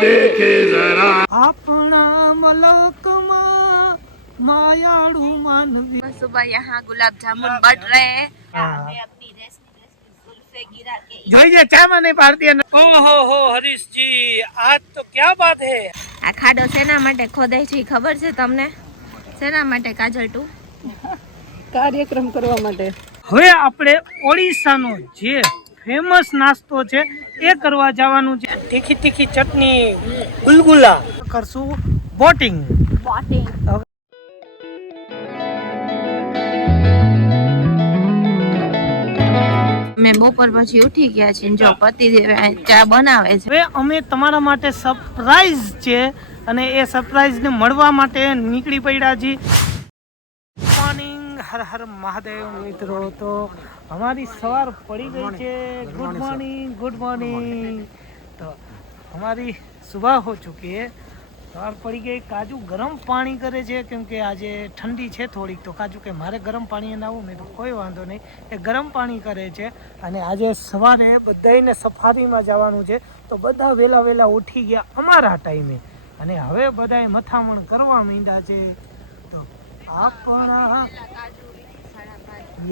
देखे जरा अपना मलकमा मायाड़ू मानवी। सुबह यहाँ गुलाब जामुन बट रहे हैं। मैं अपनी जुल्फे गिरा के જોઈએ ચા મને ભારતીય ઓહો હો હરીશજી આજ તો ક્યા બાત હે। આ ખાડો શેના માટે ખોદાય છે ખબર છે તમને? શેના માટે કાજલ ટુ? કાર્યક્રમ કરવા માટે। હવે આપણે ઓડિશાનો જે ફેમસ નાસ્તો છે એ કરવા જવાનું છે। તીખી તીખી ચટણી ગુલગુલા કરશું બોટિંગ। મેં બપોર પછી ઉઠી ગયા છે જો પતિદેવ ચા બનાવે છે। હવે અમે તમારા માટે સરપ્રાઈઝ છે અને એ સરપ્રાઈઝ ને મળવા માટે નીકળી પડ્યા છીએ। મોર્નિંગ હર હર મહાદેવ મિત્રો। તો हमारी सवार पड़ी गई है। Good morning good morning. तो हमारी सुबह हो चुकी है। सवार पड़ी गई। काजू गरम पानी करे छे क्योंकि आज ठंडी है थोड़ी। तो काजू के मारे गरम पानी नावू मैं तो कोई वांधो नहीं। ए गरम पानी करे छे अने आज सवारे बधाईने सफारीमां जवानुं छे। तो बधा वेला वेला उठी गया अमारा टाइमे अने हवे बधाए मथामण करवा માંડ્યા છે। तो आपणा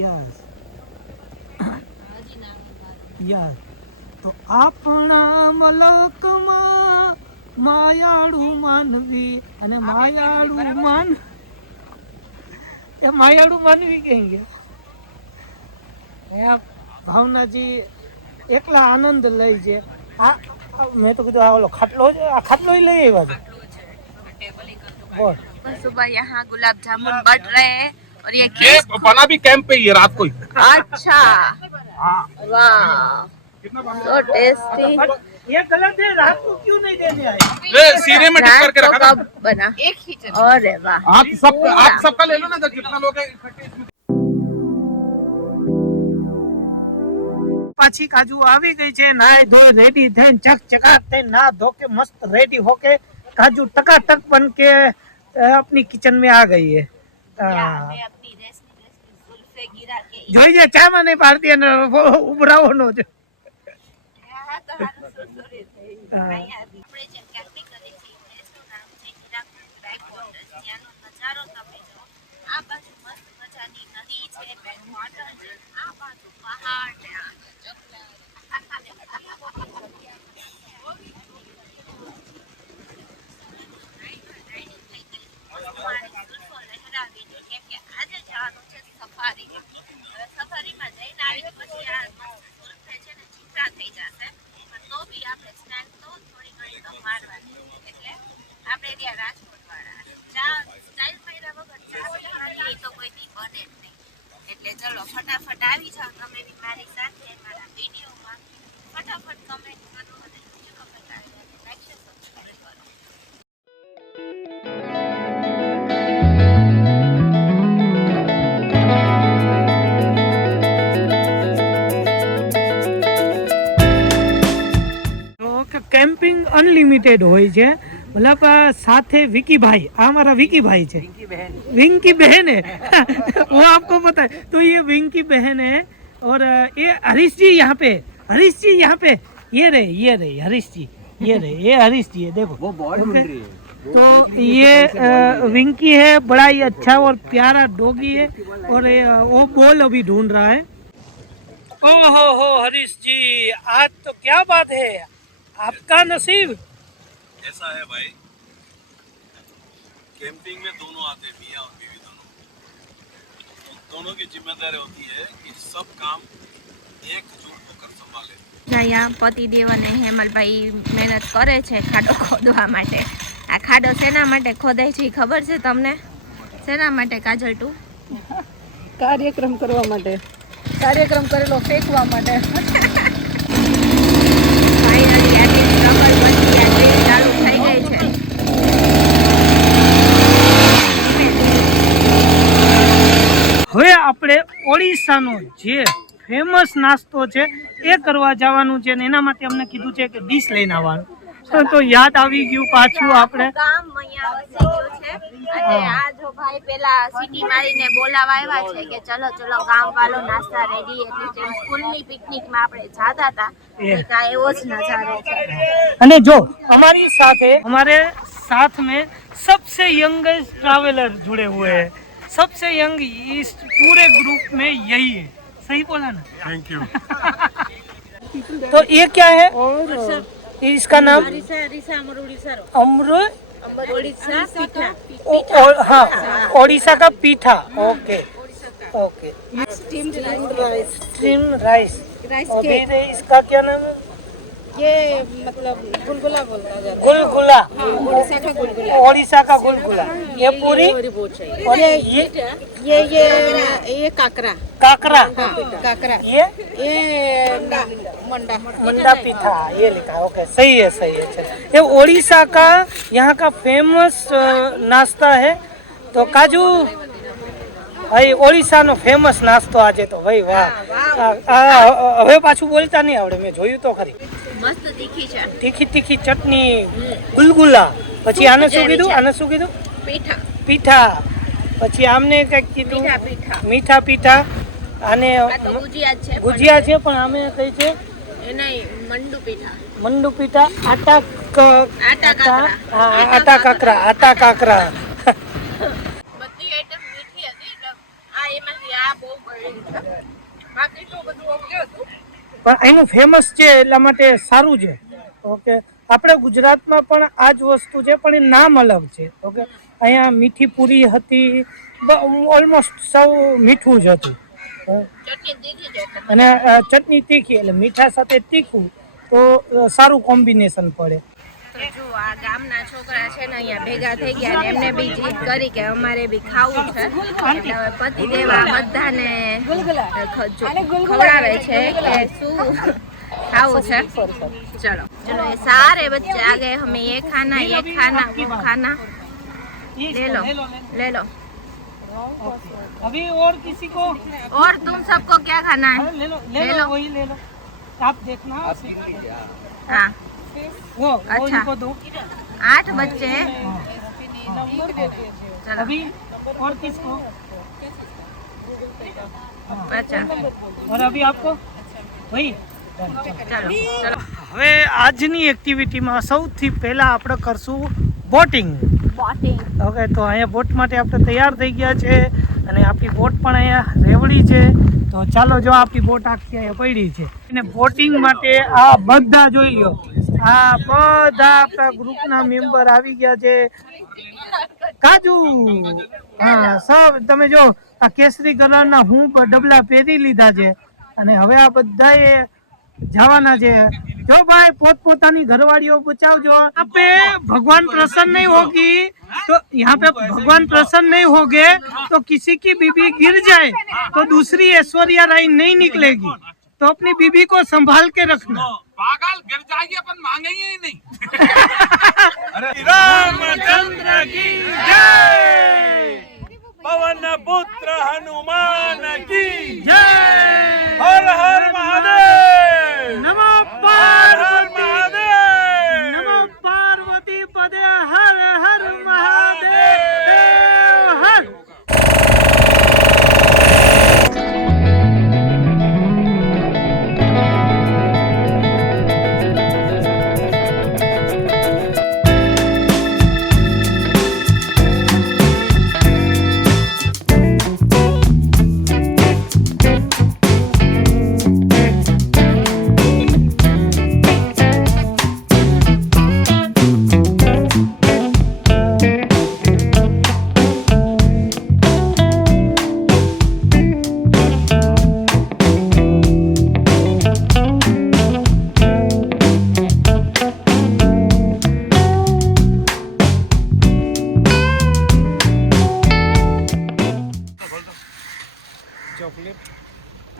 यस યાર તો આપણા મલકમાં માયાળું માનવી અને માયાળું માન એ માયાળું માનવી કઈ ગયા એ ભાવનાજી એકલા આનંદ લઈ છે। આ મેં તો કીધું આ ઓલો ખાટલો છે આ ખાટલો લઈ આવ્યા છે બોલ। सुबह यहाँ गुलाब जामुन बट रहे हैं और ये बना भी कैंप पे ही है रात को ही। अच्छा वाह सो टेस्टी। ये गलत है। रात को क्यों नहीं देने आए? सीरे में टिक करके रखा कब बना? एक ही अरे वाह आप सबका ले लो ना जितना लोग हैं। પાછી કાજુ આવી ગઈ છે નાય ધોઈ રેડી થઈને ચકચકાટ થઈને ના ધો के मस्त रेडी होके काजू टकाटक बन के अपनी किचन में आ गई है। मैं अपनी जुल्फे गिरा के જોઈએ ચા માં નહીં ભારતીય ઉભરાવાનો છે। હા તો હારું સુરસુરી થઈ અહીંયા આપણે જે કેમ્પિંગ કરી છે પ્લેસનું નામ છે હીરાકુંડ બેકવોટર્સ। ત્યાંનો નજારો તમે જો આ બાજુ મસ્ત મજાની નદી છે બેકવોટર છે આ બાજુ પહાડ છે। સફારીમાં જઈને આવી પછી આ સુરત છે ને ચિત્રા થઈ જશે તો બી આપણે સ્નાન તો થોડી ઘણી તો મારવાની એટલે આપણે ત્યાં રાજકોટ વાળા ચા સ્ટાઇલ માર્યા વગર ચા પીવાની એ તો કોઈ દી બને જ નહીં। એટલે ચલો ફટાફટ આવી જાઓ તમે બી મારી સાથે મારા વિડીયોમાં ફટાફટ કમેન્ટ કરો અને કમેન્ટ આવી લાઈક શેર સબસ્ક્રાઇબ કરો। કેમ્પિંગ અનલિમિટેડ હોય છે। मतलब साथे विकी भाई हमारा विकी भाई है विंकी बहन है वो आपको पता है। तो ये विंकी बहन है और ये हरीश जी यहाँ पे हरीश जी यहाँ पे ये रहे हरीश जी ये हरीश जी है देखो वो बॉय ढूंढ रही है। तो ये विंकी है बड़ा ही अच्छा और प्यारा डॉगी है और वो बॉल अभी ढूंढ रहा है। ओहो हो हरीश जी आज तो क्या बात है आपका नसीब ऐसा है भाई। कैंपिंग में दोनों आते हैं मियाँ और बीवी दोनों की जिम्मेदारी होती है कि सब काम एकजुट होकर संभाले। અહીંયા પતિદેવ અને હેમલભાઈ મહેનત કરે છે ખાડો ખોદવા માટે। આ ખાડો શેના માટે ખોદાય છે ખબર છે તમને? શેના માટે કાજલ ટુ? કાર્યક્રમ કરવા માટે। કાર્યક્રમ કરેલો ફેંકવા માટે। ફાઇનલી આની ડબલ બની આ ટ્રેન ચાલુ થઈ ગઈ છે। હવે આપણે ઓડિશાનો જે ફેમસ નાસ્તો છે એ કરવા જવાનું છે ને એના માટે અમને કીધું છે કે ડીશ લઈને આવવાનું। તો યાદ આવી ગયું પાછું આપણે ગામ અહીંયા વસી ગયું છે અને આ જો ભાઈ પેલા સિટી મારીને બોલાવા આવ્યા છે કે ચલો ચલો ગામ વાળો નાસ્તા રેડી એટલે જેમ સ્કૂલની પિકનિકમાં આપણે જાતા હતા એ કાંઈ એવો જ નજારો છે અને જો हमारी साथ है हमारे साथ में सबसे यंगेस्ट ट्रैवलर जुड़े हुए हैं सबसे यंग इस पूरे ग्रुप में यही है सही बोला ना थैंक यू तो ये क्या है इसका नाम अमृत हाँ ओडिशा का पीठा ओके ओके स्टीम्ड राइस अभी इसका क्या नाम है ये मतलब गुलगुला बोलता जाता गुलगुला है उड़ीसा का गुलगुला ओडिशा का गुलगुला ये पूरी और ये काकरा काकरा काकरा ये मंडा मंडा पीठा ये लिखा है ओके सही है चलो ये ओडिशा का यहाँ का फेमस नाश्ता है तो काजू भाई ઓડિશાનો ફેમસ નાસ્તો આજે તો ભાઈ વાહ હવે પાછું બોલતા નહીં આવડે મેં જોયું તો ખરી મસ્ત તીખી છે તીખી તીખી ચટણી ગુલગુલા પછી આને શું કીધું પીઠા પીઠા પછી આમને કંઈક કીધું પીઠા મીઠા પીઠા આને આ તો ગુજિયા છે પણ આમે કઈ છે એને મંડુ પીઠા મંડુ પીઠા આટા કાકરા બધી આઈટમ મીઠી હતી એટલે આ એમાંથી આ બહુ ગળી છે બાકી તો બધું ઓકે હતું પણ એનું ફેમસ છે એટલા માટે સારું છે ઓકે આપણે ગુજરાતમાં પણ આ જ વસ્તુ છે પણ એ નામ અલગ છે ઓકે અહીંયા મીઠી પૂરી હતી ઓલમોસ્ટ સૌ મીઠું જ હતું ચટણી તીખી છે અને ચટણી તીખી એટલે મીઠા સાથે તીખું તો સારું કોમ્બિનેશન પડે જો આ ગામના છોકરા છે ને અહીંયા ભેગા થઈ ગયા ને એમને બી જીદ કરી કે અમારે બી ખાવું છે એટલે હવે પતિદેવ આ બધાને ખવડાવે છે કે શું ખાવું છે ચલો ચલો ये सारे बच्चे आ गए हमें ये खाना वो खाना ले लो अभी और किसी को और तुम सबको क्या खाना है ले लो वही ले लो आप देखना हाँ वो अच्छा। इनको दो 8 बच्चे हैं चलो अभी और किसको अच्छा और अभी आपको वही चलो चलो હવે આજની એક્ટિવિટીમાં સૌથી પહેલા આપણે કરશું બોટિંગ ઓકે તો અહીંયા બોટ માટે આપણે તૈયાર થઈ ગયા છે અને આપણી બોટ પણ અહીંયા રેવડી છે તો ચાલો જો આપણી બોટ આખી અહીંયા પડી છે અને બોટિંગ માટે આ બધા જોઈ લો આ બધા આપણા ગ્રુપના મેમ્બર આવી ગયા છે કાજુ હા સબ તમે જો આ કેસરી કલરના હું ડબલા પહેરી લીધા છે અને હવે આ બધાએ જવાના છે जो भाई पोतपोतानी घरवाड़ियों बचाओ यहाँ पे भगवान प्रसन्न नहीं होगी तो यहाँ पे भगवान प्रसन्न नहीं होगे तो किसी की बीबी गिर जाए तो दूसरी ऐश्वर्या राय नहीं निकलेगी तो अपनी बीबी को संभाल के रखना पागल गिर जाएगी अपन मांगेंगे ही नहीं रामचंद्र की जय पवन पुत्र हनुमान की जय हर हर महादेव नमो नमो पार्वती पदे हर हर महादेव हर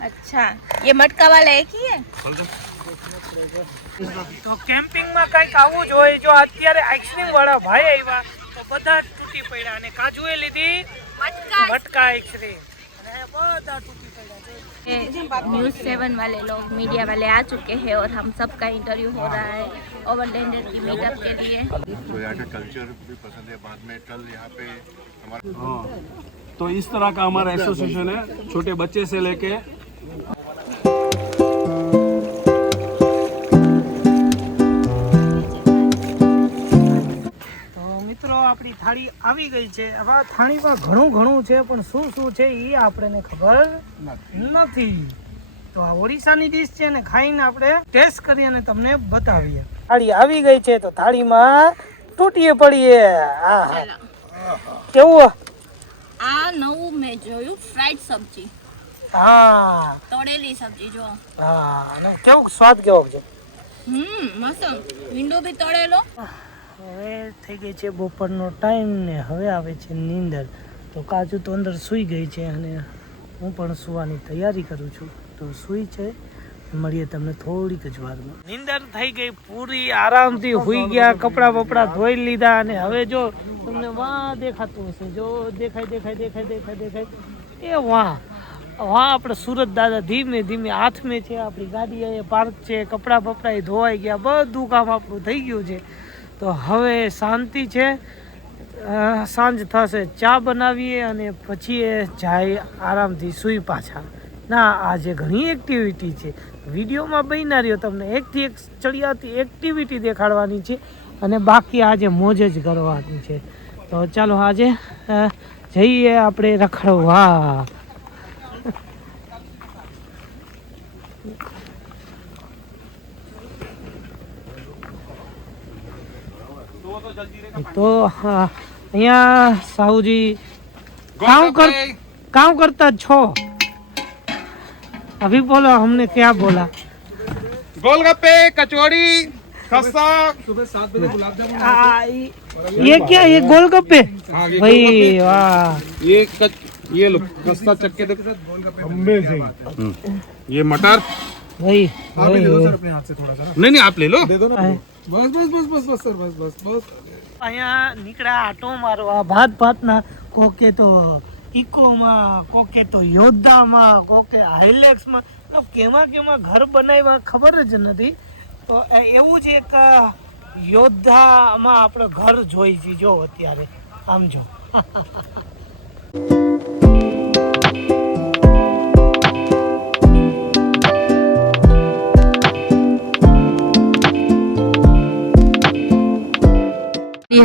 अच्छा ये मटका वाला एक ही है તો કેમ્પિંગમાં કંઈક આવું જ હોય જો અત્યારે આઈસ્ક્રીમ વાળા ભાઈ આવ્યા તો બધા તૂટી પડ્યા અને કાજુએ લીધી मटका મટકા આઈસ્ક્રીમ અને બધા તૂટી પડ્યા છે न्यूज़ 7 वाले लोग मीडिया वाले आ चुके हैं और हम सबका इंटरव्यू हो रहा है ओवरलैंडर की मीटअप के लिए। तो यहाँ का कल्चर भी पसंद है। बाद में कल यहाँ पे हमारा हाँ, तो इस तरह का हमारा एसोसिएशन है, छोटे बच्चे से लेके મિત્રો આપણી થાળી આવી ગઈ છે। હવે થાળીમાં ઘણું ઘણું છે પણ શું શું છે એ આપણને ખબર નથી। તો આ ઓડિશાની ડીશ છે ને ખાઈને આપણે ટેસ્ટ કરી અને તમને બતાવીએ। થાળી આવી ગઈ છે તો થાળીમાં તૂટીએ પડીએ। કેવું? આ નવું મેં જોયું ફ્રાઈડ સબ્જી, હા તળેલી સબ્જી જો। હા અને કેવું સ્વાદ કેવો છે? મસ્ત। વિન્ડો બી તળેલો। હવે થઈ ગઈ છે બપોરનો ટાઈમ ને હવે આવે છે નીંદર। તો કાજુ તો અંદર સૂઈ ગઈ છે અને હું પણ સૂવાની તૈયારી કરું છું। તો સૂઈ છે, મળીએ તમને થોડીક જ વારમાં। નીંદર થઈ ગઈ પૂરી, આરામથી સૂઈ ગયા, કપડાં બપડા ધોઈ લીધા અને હવે જો તમને વાહ દેખાતું હશે, જો દેખાય એ વાહ આપણે સુરત દાદા ધીમે ધીમે હાથમાં છે। આપણી ગાડી અહીંયા પાર્ક છે, કપડાં બપડા ધોવાઈ ગયા, બધું કામ આપણું થઈ ગયું છે। તો હવે શાંતિ છે, સાંજ થશે, ચા બનાવીએ અને પછી એ જાય આરામથી સૂઈ પાછા। ના આજે ઘણી એક્ટિવિટી છે, વિડીયોમાં બન્યા રહ્યો, તમને એકથી એક ચડિયાતી એક્ટિવિટી દેખાડવાની છે અને બાકી આજે મોજ જ કરવાની છે। તો ચાલો આજે જઈએ આપણે રખડવા। तो हाँ यहाँ साहू जी काम करता छो। अभी बोलो हमने क्या बोला? गोलगप्पे, कचौड़ी, खस्ता। सुबह 7 बजे गुलाब जामुन। ये क्या, ये गोलगप्पे? भाई वाह, ये लो खस्ता चक्के देखो, ये मटर भाई अपने हाथ से थोड़ा सा नहीं आप ले लो। दे दो ना। बस सर, बस। અહીંયા નીકળ્યા આટો મારવા ભાતના, કોકે તો ઇકોમાં, કોકે તો યોદ્ધામાં, કોકે હાઇલેક્સમાં, કેમાં ઘર બનાવ્યા ખબર જ નથી। તો એવું જ એક યોદ્ધામાં આપણે ઘર જોઈ છે, જો અત્યારે આમ જો।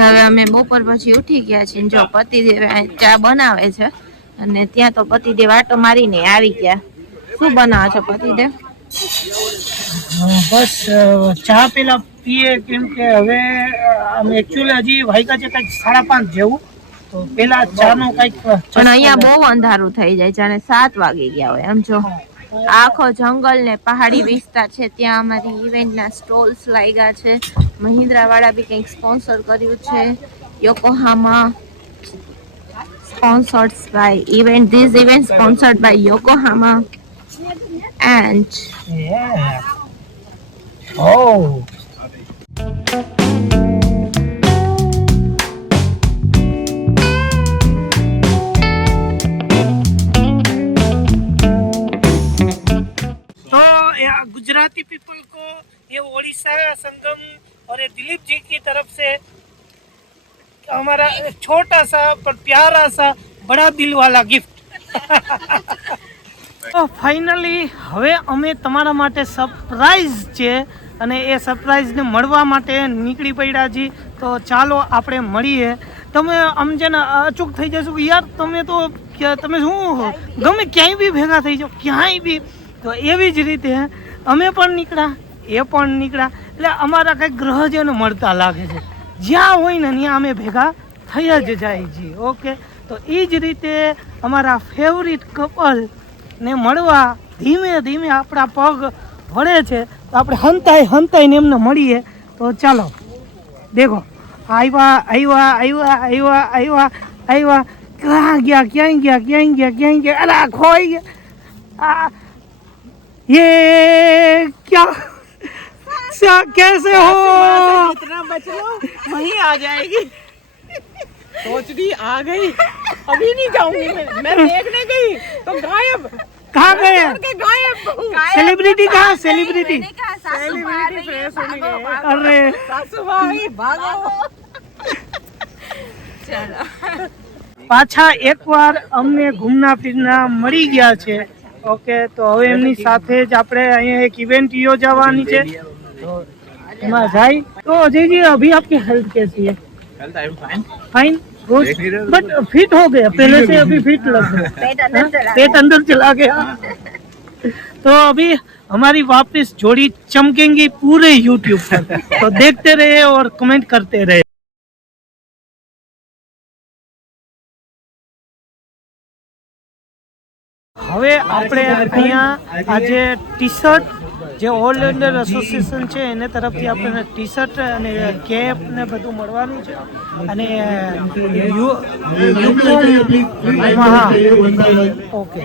હવે અમે બપોર પછી ઉઠી ગયા છીએ। જો પતિદેવ ચા બનાવે છે અને ત્યાં તો પતિદેવ આટો મારીને આવી ગયા। શું બનાવે છે પતિદેવ? બસ ચા પેલા પીએ, કેમ કે હવે એકચ્યુઅલી હજી વાગ્યા છે કંઈક 5:30 જેવું, તો પેલા ચાનો કંઈક પણ અહીંયા બહુ અંધારું થઈ જાય છે અને 7 વાગી ગયા હોય એમ। જો આખો જંગલ ને પહાડી વિસ્તાર છે, ત્યાં અમારી ઇવેન્ટના સ્ટોલ્સ લાગ્યા છે। મહિન્દ્રા વાળા બી કંઈક સ્પોન્સર કર્યું છે। Yokohama sponsored by event, this event sponsored by Yokohama and oh Gujarati people को ये ओडिशा संगम और ये दिलीप जी की तरफ से हमारा छोटा सा पर प्यारा सा बड़ा दिल वाला गिफ्ट। તો ફાઇનલી હવે અમે તમારા માટે સરપ્રાઈઝ છે અને એ સરપ્રાઈઝને મળવા માટે નીકળી પડ્યા છીએ। તો ચાલો આપણે મળીએ। તમે આમ છે ને અચૂક થઈ જશો કે યાર તમે શું ગમે ક્યાંય બી ભેગા થઈ જાઓ, ક્યાંય બી। તો એવી જ રીતે અમે પણ નીકળ્યા, એ પણ નીકળ્યા, એટલે અમારા કંઈક ગ્રહ છે ને મળતા લાગે છે। જ્યાં હોય ને ત્યાં અમે ભેગા થઈ જ જાય છીએ। ઓકે, તો એ જ રીતે અમારા ફેવરિટ કપલ ને મળવા ધીમે ધીમે આપણા પગ વળે છે, તો આપણે હંતાઈને એમને મળીએ। તો ચાલો દેખો, આવ્યા ક્યાં ગયા અલા ખોઈ ગયા। ये क्या कैसे हो? इतना बच लो, वहीं आ जाएगी। सोचनी आ गई, अभी नहीं जाऊंगी मैं देखने गई तो गायब। कहाँ गए सेलिब्रिटी कहाँ सेलिब्रिटी अरे પાછા એકવાર અમને ઘૂમના ફિરના મળી ગયા છે ઓકે તો હવે એમની સાથે જ આપણે અહીંયા એક इवेंट યોજવાની છે તો એમાં જાય તો અજયજી अभी आपकी हेल्थ कैसी है health I am fine fine good but fit हो गया पहले से अभी फिट लग रहा पेट अंदर चला गया तो अभी हमारी वापस जोड़ी चमकेंगी पूरे YouTube पर तो देखते रहे और कमेंट करते रहे હવે આપણે અહીંયા આજે ટી શર્ટ જે ઓલ ઇન્ડિયન એસોસિએશન છે એને તરફથી આપણને ટી શર્ટ અને કેપ ને બધું મળવાનું છે અને ઓકે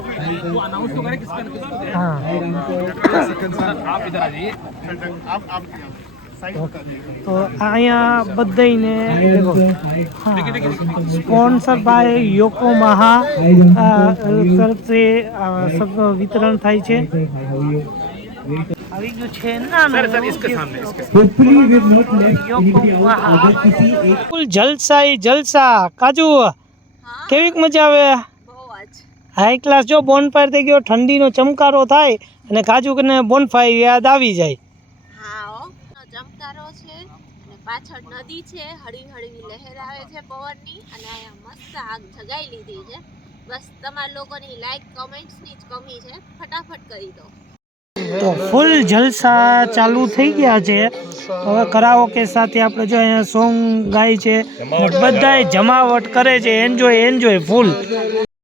હા તો અહીંયા બધાને સ્પોન્સર બાય યોકોમાહા તરફથી सब વિતરણ થાય છે આવી ગયું છે ફૂલ જલસાઈ જલસા કાજુ કેવીક મજા આવે હાઈ ક્લાસ જો બોનફાયર થઈ ગયો ઠંડીનો ચમકારો થાય અને કાજુ ને બોનફાયર યાદ આવી જાય ચમકારો છે અને પાછળ નદી છે હળવી હળવી લહેર આવે છે પવનની અને અહીંયા મસ્ત આગ જગાઈ લીધી છે બસ તમારા લોકોની લાઈક કમેન્ટ્સની જ કમી છે ફટાફટ કરી દો તો ફૂલ જલસા ચાલુ થઈ ગયા છે હવે કરાઓકે સાથે આપણે જો અહીંયા સોંગ ગાય છે બધાય જમાવટ કરે છે એન્જોય ફૂલ